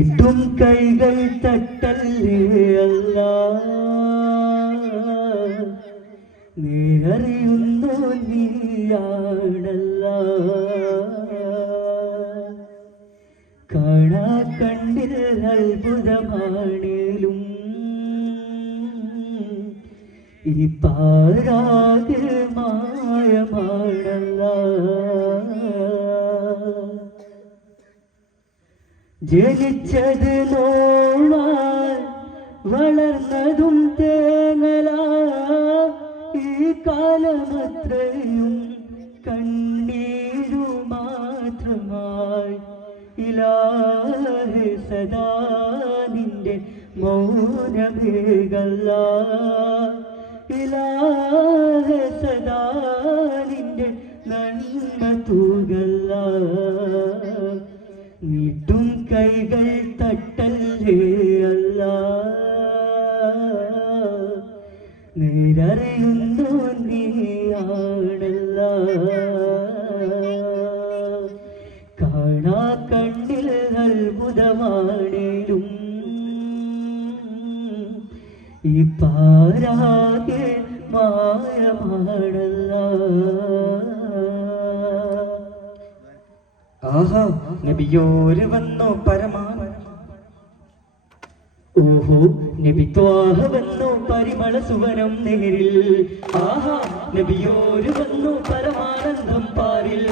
ഇട്ടും കൈകൾ തട്ടല്ലേ അല്ലാ, നേരറിയുന്നു നീയാണല്ല. കാണാ കണ്ടിൽ അത്ഭുതമാണേലും ഈ പാരാകെ മായമാണല്ല. ജനിച്ചത് നോവാൻ വളർന്നതും തേങ്ങല, ഈ കാലമത്രയും കണ്ണീരു മാത്രമായി. ഇലാഹെ സദാ നിന്റെ മൗനമേകല്ല, ഇലാഹെ സദാ നിന്റെ നന്മ തൂകല്ല. നീട്ടും കൈകൾ തട്ടല്ലേ അല്ല, നേരറിയുന്നു നീയാണല്ല. കാണാ കണ്ണിൽ അത്ഭുതമാണേലും ഈ പാരാകെ മായമാണല്ല. ആഹാ നബിയോര് വന്നു പരമാൻ, ഓഹോ നബി ത്വാഹ വന്നു പരിമള സുവനം നേരിൽ. ആഹാ നബിയോര് വന്നു പരമാനന്ദം പാരിൽ.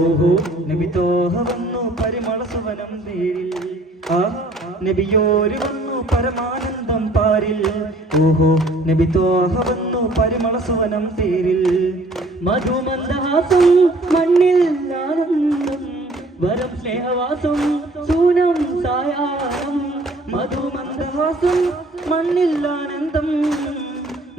ഓഹോ നബി ത്വാഹ വന്നു പരിമള സുവനം നേരിൽ. ആഹാ നബിയോര് വന്നു പരമാനന്ദം പാരിൽ. ഓഹോ നബി ത്വാഹ വന്നു പരിമള സുവനം തേരിൽ. മധുമന്ദഹാസം മണ്ണിൽ ആനന്ദം, വരം സ്നേഹവാസം സൂനം സായാഹ്നം. മധുമന്ദഹാസം മണ്ണിൽ ആനന്ദം,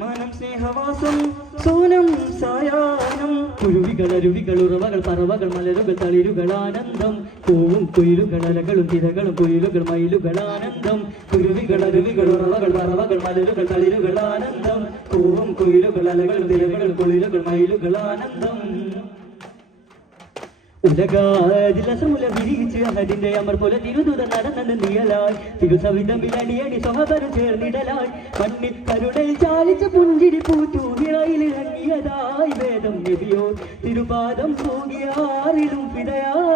മാനം സ്നേഹവാസം സൂനം സായാഹ്നം. കുരുവികൾ അരുവികൾ ഉറവകൾ പറവകൾ മലരുകൾ തളിരുകൾ ആനന്ദം. പൂവും കുയിലുകൾ അലകളും തിരകളും കുയിലുകൾ മയിലുകൾ ആനന്ദം. കുരുവികൾ അരുവികൾ ഉറവകൾ പറവകൾ മലരുകൾ തളിരുകൾ ആനന്ദം. പൂവും കുയിലുകൾ അലകളും തിരകൾ കുയിലുകൾ മയിലുകൾ ആനന്ദം. ഉലകാതിലസമുല വിരിച്ച് അതിന്റെ അമർ പോലെ തിരുതുത നടന്നത് നീയലായി. തിരുസവിധമിലണിയടി സ്വഹബരു ചേർന്നിടലായി. മണ്ണിൽ കരുണയിൽ ചാലിച്ച പുഞ്ചിരി പൂത്തു വിറയിലിറങ്ങിയതായി വേദം നബിയോ. തിരുപാദം തൂകിയാറിലും പിടയായി.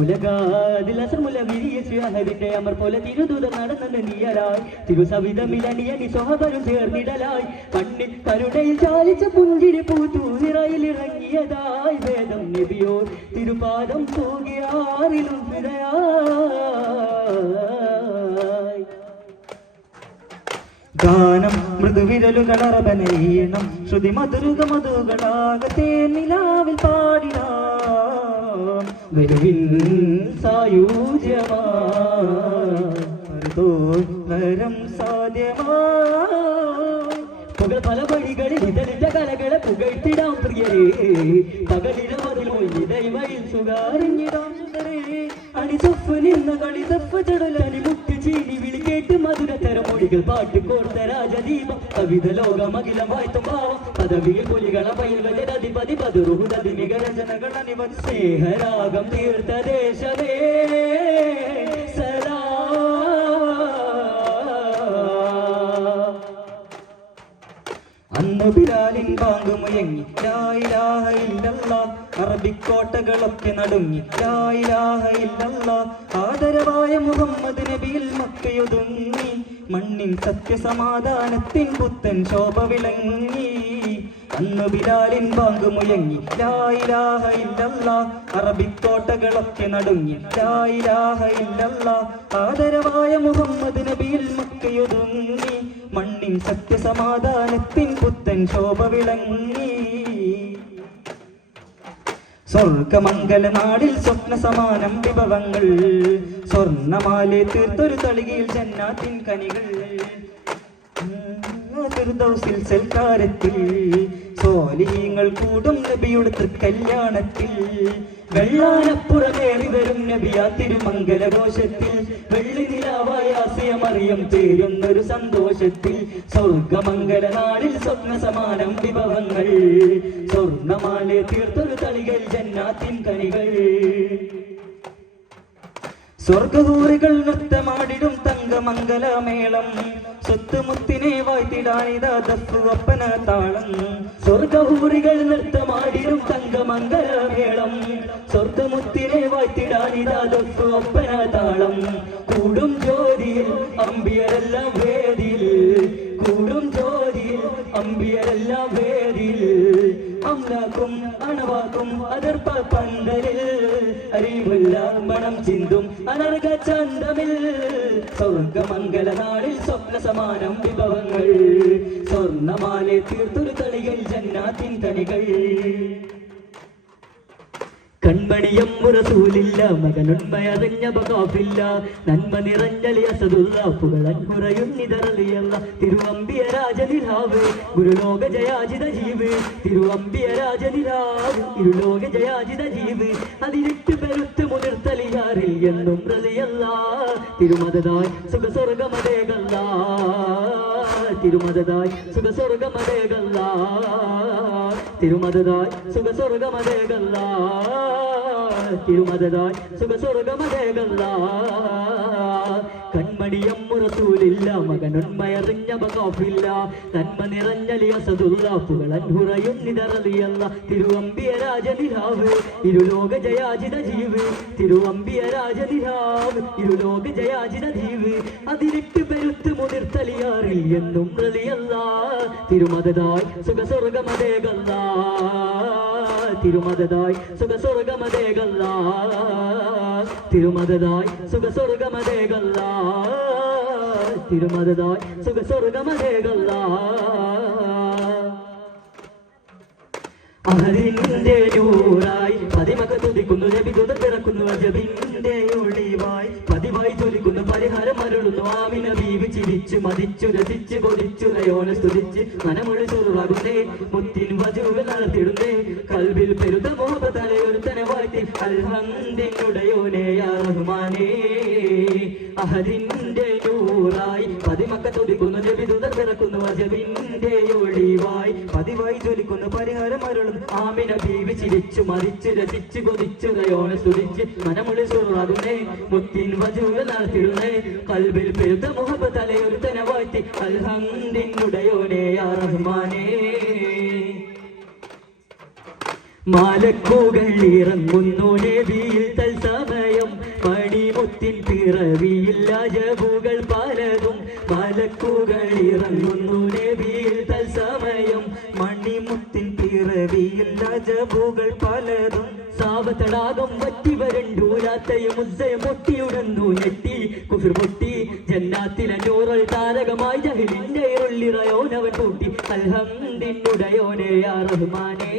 ഉലകാതിലസമുല വിരിച്ച് അതിന്റെ അമർ പോലെ തിരുതുത നടന്നത് നീയലായി. തിരുസവിധമിലണിയടി സ്വഹബരു ചേർന്നിടലായി. മണ്ണിൽ കരുണയിൽ ചാലിച്ച പുഞ്ചിരി പൂത്തു വിറയിലിറങ്ങിയതായി വേദം നബിയോ. തിരുപാദം തൂകിയാറിലും പിഴയായി. ഗാനം മൃദുവിരലുകളറബനീണം, ശ്രുതി മധുരുക മധുകളാകത്തെ നിലാവിൽ പാടിനാം. വരുവിൻ സായൂജ്യമാരം സാധ്യമായി. പുകൾ പല വഴികളിൽ ഇതളിന്റെ കലകളെ പുകഴ്ത്തിടാം പ്രിയരേ. പകലിടമതിൽ മൊയ്തൈമയിൽ സുഖാരിഞ്ഞിടാം സുന്ദരേ. അണിസൊഫ് നിന്ന കളി തഫ് ചടലനി മുട്ടി ചീനി വിളി കേട്ട് മധുരതരമൊഴികൾ പാട്ട് കോർത്ത രാജദീപം. കവിത ലോകമഖിലം വായ്ത്തും ഭാവം പദവിയിൽ പുലികള പയിൽവലധിപതി പതുറുഹുദി മികരചനകൾ അനിവൻ. സ്നേഹരാഗം തീർത്ത ദേശമേ സലാ. അന്നു ബിലാലിൻ ബാങ്ക് മുഴങ്ങി ലാ ഇലാഹ ഇല്ലല്ലാഹ്. അറബിക്കോട്ടകളൊക്കെ നടുങ്ങി ലാ ഇലാഹ ഇല്ലല്ലാഹ്. ആദരവായ മുഹമ്മദ് നബിയിൽ മക്കയൊതുങ്ങി. മണ്ണിൻ സത്യസമാധാനത്തിൻ പുത്തൻ ശോഭ വിളങ്ങി. അന്നു ബിലാലിൻ ബാങ്ക് മുഴങ്ങി ലാ ഇലാഹ ഇല്ലല്ലാഹ്. അറബിക്കോട്ടകളൊക്കെ നടുങ്ങി ലാ ഇലാഹ ഇല്ലല്ലാഹ്. ആദരവായ മുഹമ്മദ് നബിയിൽ മക്കയൊതുങ്ങി. മണ്ണിൻ സത്യസമാധാനത്തിൻ പുത്തൻ ശോഭ വിളങ്ങി. സ്വർഗമംഗല നാടിൽ സ്വപ്ന സമാനം വിഭവങ്ങൾ. സ്വർണമാലെ തീർത്തൊരു തളികയിൽ ജന്നാത്തിൻ കനികൾ. ഫിർദൗസിൽ സൽക്കാരത്തിൽ സ്വാലിഹീങ്ങൾ കൂടും നബിയുടെ തൃക്കല്യാണത്തിൽ. വെള്ളാനപ്പുറമേറി വരും നബിയാ തിരുമംഗലഘോഷത്തിൽ. വെള്ളി നിലാവായ ആസിയമറിയം ചേരുന്നൊരു സന്തോഷത്തിൽ. സ്വർഗമംഗല നാടിൽ സ്വപ്ന സമാനം വിഭവങ്ങൾ. സ്വർണമാലെ തീർത്തൊരു തളികൾ ജന്നാത്തിൻ കനികൾ. സ്വർഗഹൂറികൾ നൃത്തമാടിടും തങ്കമംഗലമേളം സ്വത്തുമുത്തിനെ വായ്ത്തിടാനിതാ ദഫ് ഒപ്പന താളം സ്വർഗഹൂറികൾ നൃത്തമാടിടും തങ്കമംഗലമേളം സ്വർഗമുത്തിനെ വായ്ത്തിടാനിതാ ദഫ് ഒപ്പന താളം കൂടും ജ്യോതിയിൽ അമ്പിയരെല്ലാം വേദിയിൽ കൂടും ജ്യോതിയിൽ അമ്പിയരെല്ലാം വേദിയിൽ അമ്ലാക്കും അണവാക്കും അതിർപ്പ പന്തലിൽ അറിവുള്ള മണം ചിന്തും അനർഘ ചന്തമിൽ സ്വർഗമംഗല നാളിൽ സ്വപ്ന സമാനം വിഭവങ്ങൾ സ്വർണമാലെ തീർത്തൊരു തളികൾ ജന്നാത്തിൻ തണികൾ കൺമണിയം റസൂലില്ല മകനുണ്മയറിഞ്ഞ ബകാഫില്ല നന്മ നിറഞ്ഞലി അസദുല്ല പുകളൻ കുറയുന്നിതറിയല്ല തിരുവമ്പിയ രാജനിലാവ് ഗുരുലോക ജയാജിത ജീവ് തിരുവമ്പിയ രാജനിലാവ് ഇരുലോക ജയാജിത ജീവ് അതിരിട്ട് പെരുത്ത് മുതിർത്തലിയാറിൽ എന്നും റളിയല്ല തിരുമതതായി സുഖസ്വർഗമതേകല്ല തിരുമതതായി സുഖസ്വർഗമതേകല്ല തിരുമതതായി സുഖസ്വർഗമതേകല്ല തിരുമതതായി സുഖസ്വർഗമതേകല്ല കൺമണിയം റസൂലില്ല മകനുണ്മയറിഞ്ഞ ബകാഫില്ല നന്മ നിറഞ്ഞലി അസദുല്ല പുകളൻ ഹുറയുന്നിതറിയല്ല തിരുവമ്പിയ രാജനിലാവ് ഇരുലോക ജയാജിത ജീവ് തിരുവമ്പിയ രാജനിലാവ് ഇരുലോക ജയാജിത ജീവ് അതിരിട്ട് പെരുത്ത് മുതിർത്തലിയാറിൽ എന്നും റളിയല്ല തിരുമതതായി സുഖസ്വർഗമതേകല്ല തിരുമതതായി സുഖസ്വർഗമതേകല്ല തിരുമതതായി സുഖസ്വർഗമതേകല്ല തിരുമതതായി സുഖസ്വർഗമതേകല്ല അഹദിന്റെ നൂറായി പതിമക തുതിക്കുന്നു നബിദൂത പിറക്കുന്നു അജബിന്റെ ഒളിവായി പതിവായി ജ്വലിക്കുന്നു പരിഹാരം അരുളുന്നു ആമിന ബീവി ചിരിച്ചു മതിച്ചു രസിച്ചു കൊതിച്ചു ലയോന സ്തുതിച്ച് മനമൊഴി സുറുവാകുന്നേ മുത്തിൻ വജുവിൽ നടത്തിടുന്നേ കൽബിൽ പെരുത മോഹത്തലെ ഒരുത്തനെ വാഴ്ത്തി അൽഹംദിനുടയോനേ യാ റഹ്മാനേ അഹദിന്റെ നൂറായി പതിമക്ക തുതിക്കുന്നു നബിദൂത പിറക്കുന്നു അജബിന്റെ ഒളിവായി പതിവായി ജ്വലിക്കുന്നു പരിഹാരം അരുളുന്നു ആമിന ബീവി ചിരിച്ചു മരിച്ചു രസിച്ചു കൊതിച്ചു ലയോന സ്തുതിച്ച് മനമൊഴി സുറുവാകുന്നേ മുത്തിൻ വജുവിൽ നടത്തിടുന്നേ കൽബിൽ പെരുത്ത മുഹബത്തലെ ഒരുത്തനെ വാഴ്ത്തി അൽഹംദിനുടയോനേ യാ റഹ്മാനേ മാലക്കുകൾ ഇറങ്ങുന്നു നബിയിൽ തൽസമയം മണിമുത്തിൻ പിറവിയില്ല ജബുകൾ പലതും മാലക്കുകൾ ഇറങ്ങുന്നു നബിയിൽ തൽസമയം മണിമുത്തിൻ പിറവിയില്ല ജബുകൾ പലതും സാവത്തടാകം വറ്റി വരണ്ടൂരാത്തയും ഉദ്ദയം പൊട്ടിയുടന്നു ഞെട്ടി കുഫിർ പൊട്ടി ജന്നാത്തിലെ നൂറൽ താരകമായി ജഹിലിന്റെ ഇരുള്ളിറയോനവൻ കൂട്ടി അൽഹംദിനുടയോനേ യാ റഹ്മാനേ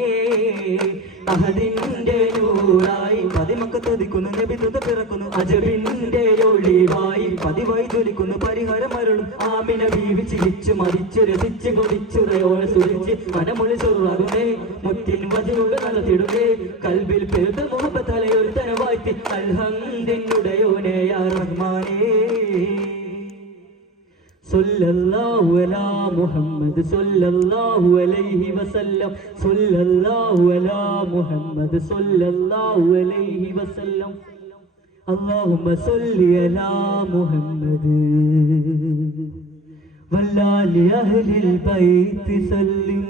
അഹദിന്റെ നൂറായി പതിമക്ക തുതിക്കുന്നു നബിദൂത പിറക്കുന്നു അജബിന്റെ ഒളിവായി പതിവായി ജ്വലിക്കുന്നു പരിഹാരം അരുളും ആമിന ബീവി ചിരിച്ചു മരിച്ചു രസിച്ചു കൊതിച്ചു റയോന സുരിച്ച് മനമൊഴി സുറുവാകുന്നേ മുത്തിൻ വജുകൾ നടത്തിടുന്നേ കൽബിൽ പെരുത്ത മുഹബത്തലെ ഒരുത്തനെ വാഴ്ത്തി അൽഹംദിനുടയോനേ യാ റഹ്മാനേ സല്ലല്ലാഹു അലാ മുഹമ്മദ് സല്ലല്ലാഹു അലൈഹി വസല്ലം സല്ലല്ലാഹു അലാ മുഹമ്മദ് സല്ലല്ലാഹു അലൈഹി വസല്ലം അല്ലാഹുമ്മ സല്ലി അലാ മുഹമ്മദ് വഅലാ അഹ്ലിൽ ബൈത്ത് സല്ലിം